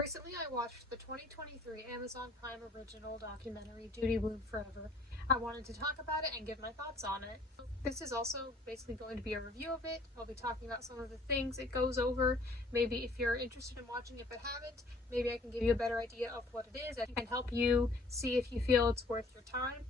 Recently, I watched the 2023 Amazon Prime original documentary, Judy, Blume Forever. I wanted to talk about it and give my thoughts on it. This is also basically going to be a review of it. I'll be talking about some of the things it goes over. Maybe if you're interested in watching it but haven't, maybe I can give you a better idea of what it is and help you see if you feel it's worth your time.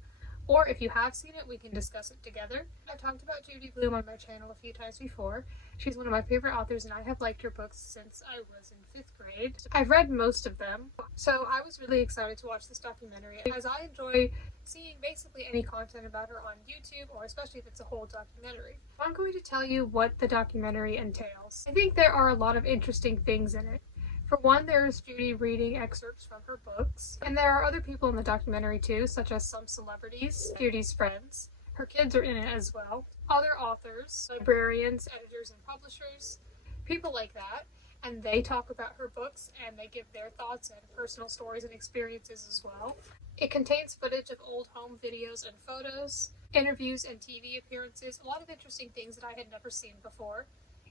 Or if you have seen it, we can discuss it together. I've talked about Judy Blume on my channel a few times before. She's one of my favorite authors and I have liked her books since I was in 5th grade. I've read most of them, so I was really excited to watch this documentary as I enjoy seeing basically any content about her on YouTube, or especially if it's a whole documentary. I'm going to tell you what the documentary entails. I think there are a lot of interesting things in it. For one, there's Judy reading excerpts from her books, and there are other people in the documentary too, such as some celebrities, Judy's friends. Her kids are in it as well. Other authors, librarians, editors, and publishers, people like that, and they talk about her books and they give their thoughts and personal stories and experiences as well. It contains footage of old home videos and photos, interviews and TV appearances, a lot of interesting things that I had never seen before,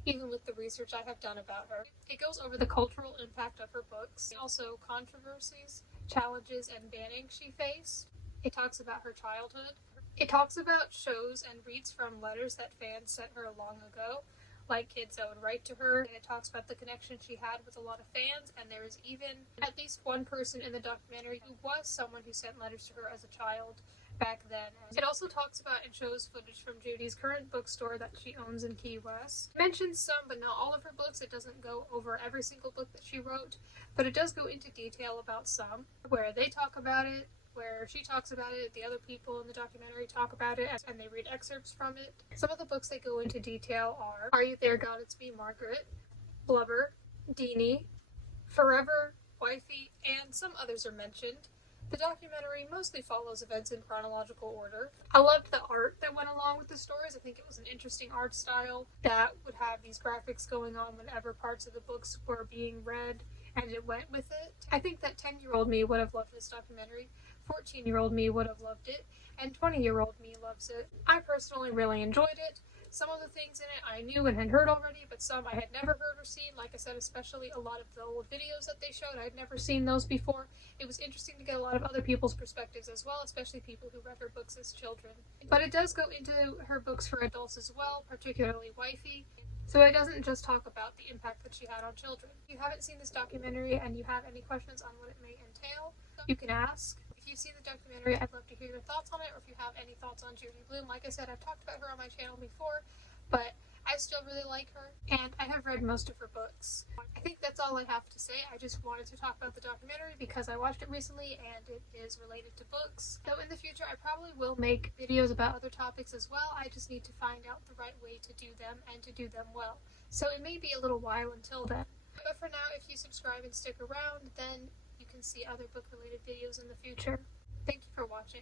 even with the research I have done about her. It goes over the cultural impact of her books, also controversies, challenges, and banning she faced. It talks about her childhood. It talks about shows and reads from letters that fans sent her long ago, like kids that would write to her, and it talks about the connection she had with a lot of fans, and there is even at least one person in the documentary who was someone who sent letters to her as a child back then. It also talks about and shows footage from Judy's current bookstore that she owns in Key West. It mentions some but not all of her books. It doesn't go over every single book that she wrote, but it does go into detail about some, where they talk about it, where she talks about it, the other people in the documentary talk about it, and they read excerpts from it. Some of the books that go into detail are You There, God, It's Me, Margaret, Blubber, Deanie, Forever, Wifey, and some others are mentioned. The documentary mostly follows events in chronological order. I loved the art that went along with the stories. I think it was an interesting art style that would have these graphics going on whenever parts of the books were being read, and it went with it. I think that 10-year-old me would have loved this documentary, 14-year-old me would have loved it, and 20-year-old me loves it. I personally really enjoyed it. Some of the things in it I knew and had heard already, but some I had never heard or seen. Like I said, especially a lot of the old videos that they showed, I'd never seen those before. It was interesting to get a lot of other people's perspectives as well, especially people who read her books as children. But it does go into her books for adults as well, particularly Wifey. So it doesn't just talk about the impact that she had on children. If you haven't seen this documentary and you have any questions on what it may entail, you can ask. If you've seen the documentary, I'd love to hear your thoughts on it, or if you have any thoughts on Judy Blume. Like I said, I've talked about her on my channel before, but I still really like her, and I have read most of her books. I think that's all I have to say. I just wanted to talk about the documentary because I watched it recently and it is related to books. So in the future, I probably will make videos about other topics as well. I just need to find out the right way to do them and to do them well. So it may be a little while until then. But for now, if you subscribe and stick around, then you can see other book-related videos in the future. Thank you for watching.